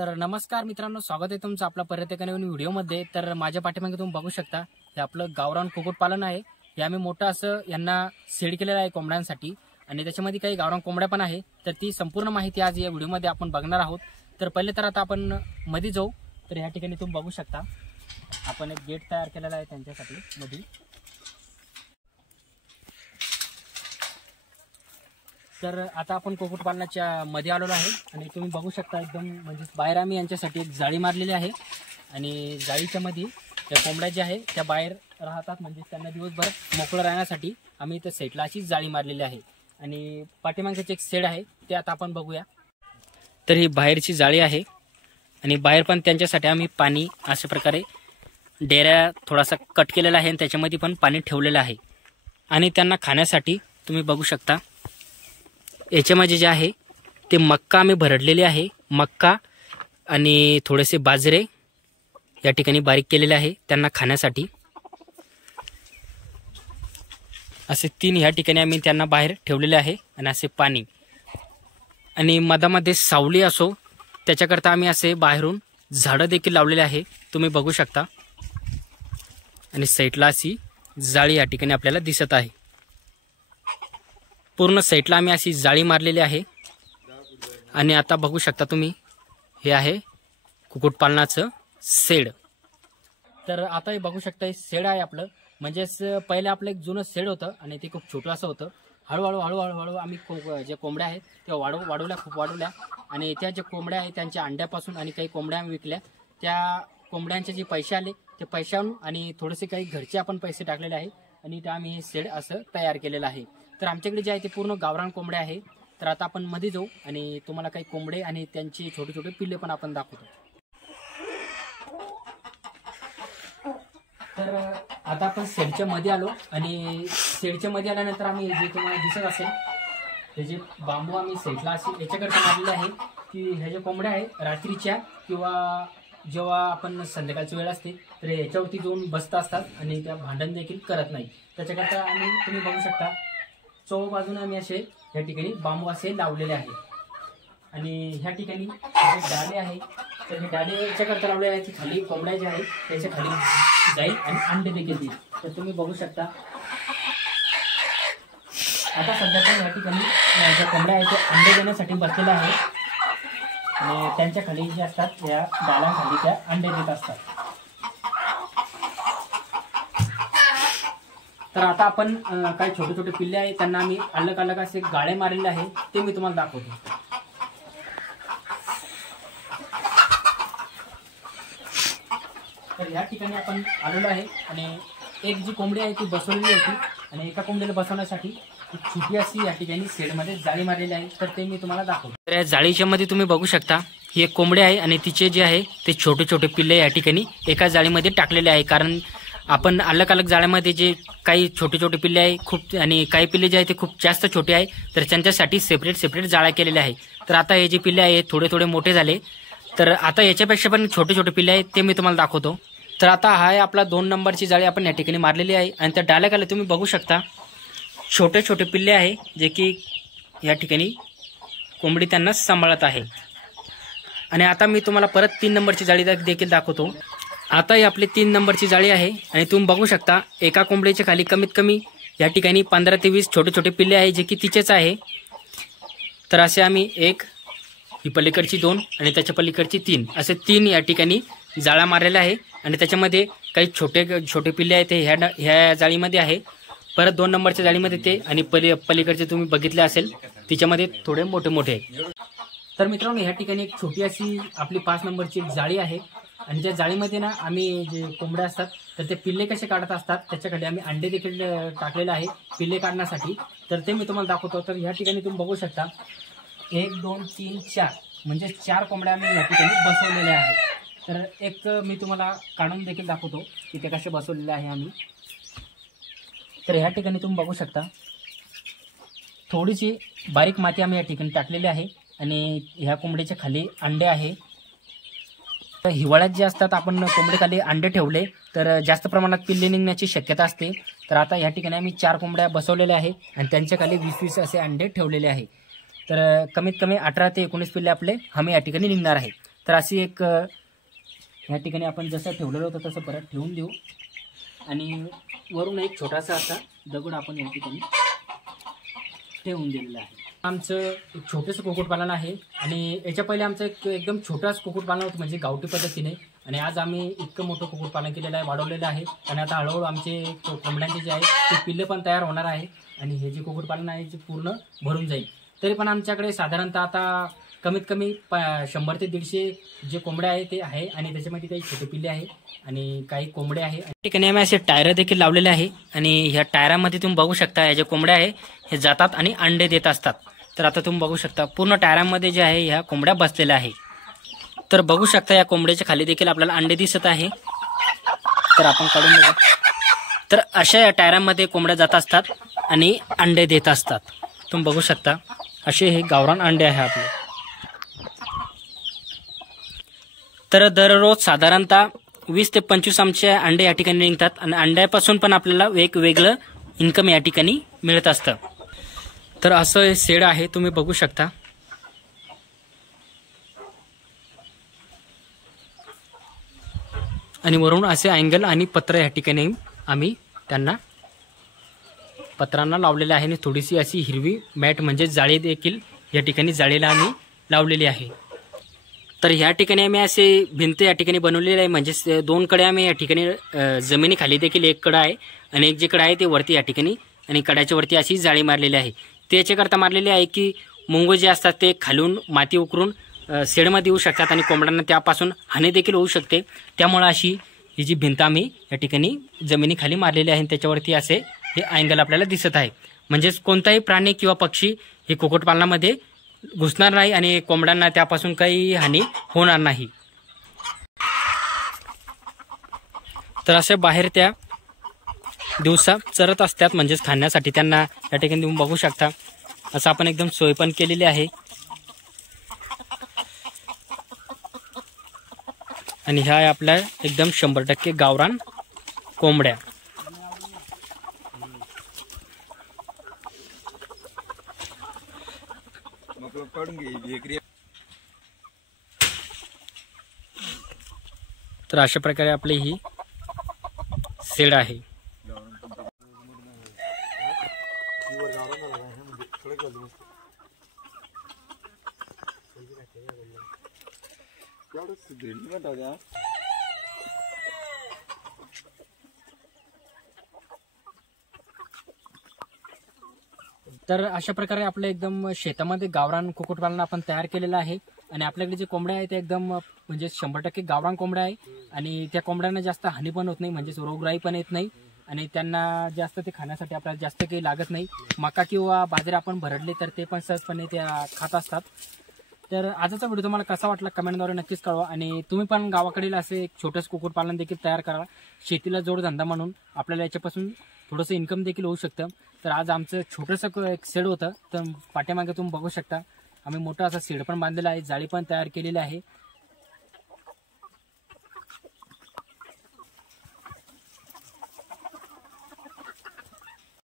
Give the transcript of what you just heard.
तर नमस्कार मित्रांनो, स्वागत आहे तुमचं आपल्या परत एका नवीन व्हिडिओमध्ये। तर माझ्या पाठीमागे तुम्ही बघू शकता हे आपलं गावरान कुक्कुटपालन आहे। हे आम्ही मोठं असं यांना सेड केलेलं आहे कोंबड्यांसाठी, आणि त्याच्यामध्ये काही गावरान कोंबड्या पण आहे। तर ती संपूर्ण माहिती आज या व्हिडिओमध्ये आपण बघणार आहोत। तर पहिले तर आता आपण मध्ये जाऊ। तर या ठिकाणी तुम्ही बघू शकता आपण एक गेट तयार केलेला आहे त्यांच्यासाठी मध्ये। तर आता आपण कुक्कुटपालनाच्या मध्ये आलेलो आहे आणि तुम्ही बघू शकता एकदम म्हणजे बाहेर आम्ही यांच्यासाठी एक जाळी मारलेली आहे, आणि जाळीच्या मध्ये त्या कोंबड्या ज्या आहे त्या बाहेर राहतात, म्हणजे त्यांना दिवसभर मोकळं राहण्यासाठी आम्ही इथं सेटला अशी जाळी मारलेली आहे। आणि पाठीमागचे एक शेड आहे ते आता आपण बघूया। तर ही बाहेरची जाळी आहे, आणि बाहेर पण त्यांच्यासाठी आम्ही पाणी अशा प्रकारे डेऱ्या थोडासा कट केलेला आहे आणि त्याच्यामध्ये पण पाणी ठेवलेलं आहे। आणि त्यांना खाण्यासाठी तुम्ही बघू शकता याच्यामध्ये जे आहे ते मक्का आम्ही भरडलेले आहे। मक्का आणि थोडेसे बाजरे या ठिकाणी बारीक केलेले आहे त्यांना खाण्यासाठी। असे 3 या ठिकाणी आम्ही त्यांना बाहेर ठेवलेले आहे, आणि असे पाणी आणि मधामध्ये सावली असो त्याच्याकरता आम्ही असे बाहेरून झाडं देखील लावलेले आहे तुम्ही बघू शकता। आणि साईडला अशी जाळी या ठिकाणी आपल्याला दिसत आहे। पूर्ण साईडला आम्ही अशी जाळी मारलेली आहे। आणि आता बघू शकता तुम्ही हे आहे कुक्कुटपालनाचं शेड। तर आता हे बघू शकता हे शेड आहे आपलं, म्हणजेच पहिले आपलं एक जुनं शेड होतं आणि ते खूप छोटं असं होतं। हळूहळू आम्ही जे कोंबड्या आहेत त्या वाढवल्या खूप वाढवल्या, आणि त्या जे कोंबड्या आहेत त्यांच्या अंड्यापासून आणि काही कोंबड्या आम्ही विकल्या। त्या कोंबड्यांचे जे पैसे आले ते पैशावरून आणि थोडेसे काही घरचे आपण पैसे टाकलेले आहे, आणि त्या आम्ही हे शेड असं तयार केलेलं आहे। तर आमच्याकडे जे आहे ते पूर्ण गावरान कोंबड्या आहे। तर आता आपण मध्ये जाऊ आणि तुम्हाला काही कोंबडे आणि त्यांची छोटे छोटे पिल्ले पण आपण दाखवतो। तर आता आपण शेडच्या मध्ये आलो, आणि शेडच्या मध्ये आल्यानंतर आम्ही जे तुम्हाला दिसत असेल हे जे बांबू आम्ही शेडला असे याच्याकरता मारलेले आहे की ह्या ज्या कोंबड्या आहे रात्रीच्या किंवा जेव्हा आपण संध्याकाळची वेळ असते तर याच्यावरती जाऊन बसत असतात आणि त्या भांडण देखील करत नाही। त्याच्याकरता आम्ही तुम्ही बघू शकता चौ बाजूने आम्ही असे या ठिकाणी बांबू असे लावलेले आहे। आणि ह्या ठिकाणी डाले आहे, तर हे डाले याच्याकरता लावलेले आहे की खाली कोंबड्या ज्या आहेत त्याच्या खाली जाईल आणि अंडे देखील देईल। तर तुम्ही बघू शकता आता सध्या पण या ठिकाणी ज्या कोंबड्या आहेत ते अंडे देण्यासाठी बसलेल्या आहेत, आणि त्यांच्या खाली जे असतात या डालांखाली त्या अंडे देत असतात। तर आता आपण काही छोटे छोटे पिल्ले आहेत त्यांना आम्ही अलग अलग असे गाळे मारलेले आहे ते मी तुम्हाला दाखवतो। तर या ठिकाणी आपण आलेलो आहे, आणि एक जी कोंबडी आहे ती बसवलेली होती, आणि एका कोंबडीला बसवण्यासाठी एक छोटी अशी या ठिकाणी शेडमध्ये जाळी मारलेली आहे, तर ते मी तुम्हाला दाखवतो। तर या जाळीच्या मध्ये तुम्ही बघू शकता ही एक कोंबडी आहे, आणि तिचे जे आहे ते छोटे छोटे पिल्ले या ठिकाणी एका जाळीमध्ये टाकलेले आहे। कारण आपण अलग अलग जाळ्यामध्ये जे काही छोटे छोटे पिल्ले आहे खूप, आणि काही पिल्ले जे आहे ते खूप जास्त छोटे आहे, तर त्यांच्यासाठी सेपरेट जाळ्या केलेल्या आहे। तर आता हे जे पिल्ले आहे थोडे थोडे मोठे झाले, तर आता याच्यापेक्षा पण छोटे छोटे पिल्ले आहेत ते मी तुम्हाला दाखवतो। तर आता हा आहे आपला 2 नंबरची जाळी आपण या ठिकाणी मारलेली आहे, आणि त्या डाल्याखाली तुम्ही बघू शकता छोटे छोटे पिल्ले आहे जे की या ठिकाणी कोंबडी त्यांना सांभाळत आहे। आणि आता मी तुम्हाला परत 3 नंबरची जाळी देखील दाखवतो। आता ही आपली 3 नंबरची जाळी आहे, आणि तुम्ही बघू शकता एका कोंबडीच्या खाली कमीत कमी या ठिकाणी 15 ते 20 छोटे छोटे पिल्ले आहे जे की तिचेच आहे। तर असे आम्ही एक ही पलीकडची 2 आणि त्याच्या पलीकडची 3 असे 3 या ठिकाणी जाळ्या मारलेल्या आहे, आणि त्याच्यामध्ये काही छोटे छोटे पिल्ले आहेत ते ह्या जाळीमध्ये आहे। परत 2 नंबरच्या जाळीमध्ये ते, आणि पलीकडचे तुम्ही बघितले असेल तिच्यामध्ये थोडे मोठे मोठे आहे। तर मित्रांनो या ठिकाणी एक छोटी अशी आपली 5 नंबरची एक जाळी आहे, आणि त्या जाळीमध्ये ना आम्ही जे कोंबड्या असतात तर ते पिल्ले कसे काढत असतात त्याच्याकडे आम्ही अंडे देखील टाकलेले आहे पिल्ले काढण्यासाठी, तर ते मी तुम्हाला दाखवतो। तर या ठिकाणी तुम्ही बघू शकता 1 2 3 4 म्हणजे 4 कोंबड्या आम्ही या ठिकाणी बसवलेल्या आहेत। तर एक मी तुम्हाला काढून देखील दाखवतो की ते कसे बसवलेले आहे आम्ही। तर ह्या ठिकाणी तुम्ही बघू शकता थोडीशी बारीक माती आम्ही या ठिकाणी टाकलेली आहे, आणि ह्या कोंबडीच्या खाली अंडे आहे। तर हिवाळ्यात जे असतात आपण कोंबडी खाली अंडे ठेवले तर जास्त प्रमाणात पिल्ले निघण्याची शक्यता असते। तर आता या ठिकाणी आम्ही 4 कोंबड्या बसवलेल्या आहे, आणि त्यांच्या खाली 20-20 असे अंडे ठेवलेले आहे। तर कमीत कमी 18 ते 19 पिल्ले आपले हमी या ठिकाणी निघणार आहे। तर अशी एक या ठिकाणी आपण जसं ठेवलेलं होतं तसं परत ठेवून देऊ आणि वरून एक छोटासा असा दगड आपण या ठिकाणी ठेवून दिलेला आहे. आमचं एक छोटंसं कुक्कुटपालन आहे आणि याच्या पहिले आमचं एक एकदम छोटाच कुक्कुटपालन होतं म्हणजे गावठी पद्धतीने आणि आज आम्ही इतकं मोठं कुक्कुटपालन केलेलं आहे, वाढवलेलं आहे आणि आता हळूहळू आमचे कोंबड्यांचे जे आहे ते पिल्लं पण तयार होणार आहे आणि हे जे कुक्कुटपालन आहे ते पूर्ण भरून जाईल. तरी पण आमच्याकडे साधारणतः आता कमीत कमी 100 ते 150 जे कोंबड्या आहे ते आहे आणि त्याच्यामध्ये काही छोटे पिल्ले आहे आणि काही कोंबडे आहे. या ठिकाणी आम्ही असे टायर देखील लावलेले आहे आणि ह्या टायरामध्ये तुम्ही बघू शकता या जे कोंबड्या आहे हे जातात आणि अंडे देत असतात. तर आता तुम्ही बघू शकता पूर्ण टायरामध्ये जे आहे ह्या कोंबड्या बसलेल्या आहे. तर बघू शकता या कोंबड्याच्या खाली देखील आपल्याला अंडे दिसत आहे. तर आपण काढून बघू. तर अशा या टायरामध्ये कोंबड्या जात असतात आणि अंडे देत असतात. तुम्ही बघू शकता असे हे गावरान अंडे आहे आपले. तर दररोज साधारणतः 20 ते 25 आमचे अंडे या ठिकाणी निघतात आणि अंड्यापासून पण आपल्याला वेगवेगळं इन्कम या ठिकाणी मिळत असतं. तर असं हे शेड आहे तुम्ही बघू शकता. आणि वरून असे अँगल आणि पत्र या ठिकाणी आम्ही त्यांना पत्रांना लावलेले आहे आणि थोडीशी अशी हिरवी मॅट म्हणजे जाळी देखील या ठिकाणी जाळीला आम्ही लावलेली आहे. तर ह्या ठिकाणी आम्ही असे भिंत या ठिकाणी बनवलेली आहे म्हणजे 2 कडे आम्ही या ठिकाणी जमिनीखाली देखील एक कडा आहे आणि एक जे कडा आहे ते वरती या ठिकाणी आणि कडाच्या वरती अशी जाळी मारलेली आहे. ते याच्याकरता मारलेली आहे की मुंग जे असतात ते खालून माती उकरून शेडमध्ये येऊ शकतात आणि कोंबड्यांना त्यापासून हानी देखील होऊ शकते. त्यामुळे अशी ही जी भिंत आम्ही या ठिकाणी जमिनीखाली मारलेली आहे त्याच्यावरती असे हे अँगल आपल्याला दिसत आहे. म्हणजेच कोणताही प्राणी किंवा पक्षी हे कुक्कुटपालनामध्ये घुसणार नाही आणि कोंबड्यांना त्यापासून काही हानी होणार नाही. तर असे बाहेर त्या दिवसा चरत असतात म्हणजेच खाण्यासाठी त्यांना या ठिकाणी तुम्ही बघू शकता. असं आपण एकदम सोय पण केलेली आहे आणि ह्या आपल्या एकदम 100% गावरान कोंबड्या. तर अशा प्रकारे आपली ही शेड आहे. तर अशा प्रकारे आपलं एकदम शेतामध्ये गावरान कुक्कुटपालन आपण तयार केलेलं आहे आणि आपल्याकडे जे कोंबड्या आहेत ते एकदम म्हणजे 100% गावरान कोंबड्या आहे आणि त्या कोंबड्यांना जास्त हानी पण होत नाही म्हणजेच रोगराई पण येत नाही आणि त्यांना जास्त ते खाण्यासाठी आपल्याला जास्त काही लागत नाही. मका किंवा बाजरी आपण भरडले तर ते पण सहजपणे त्या खात असतात. तर आजचा व्हिडिओ तुम्हाला कसा वाटला कमेंटद्वारे नक्कीच कळवा आणि तुम्ही पण गावाकडील असे एक छोटंसं कुक्कुटपालन देखील तयार करा. शेतीला जोडधंदा म्हणून आपल्याला याच्यापासून थोडंसं इन्कम देखील होऊ शकतं. तर आज आमचं छोटंसं एक शेड होतं तर पाठीमागे तुम्ही बघू शकता आम्ही मोठा असा शेड पण बांधलेला आहे, जाळी पण तयार केलेली आहे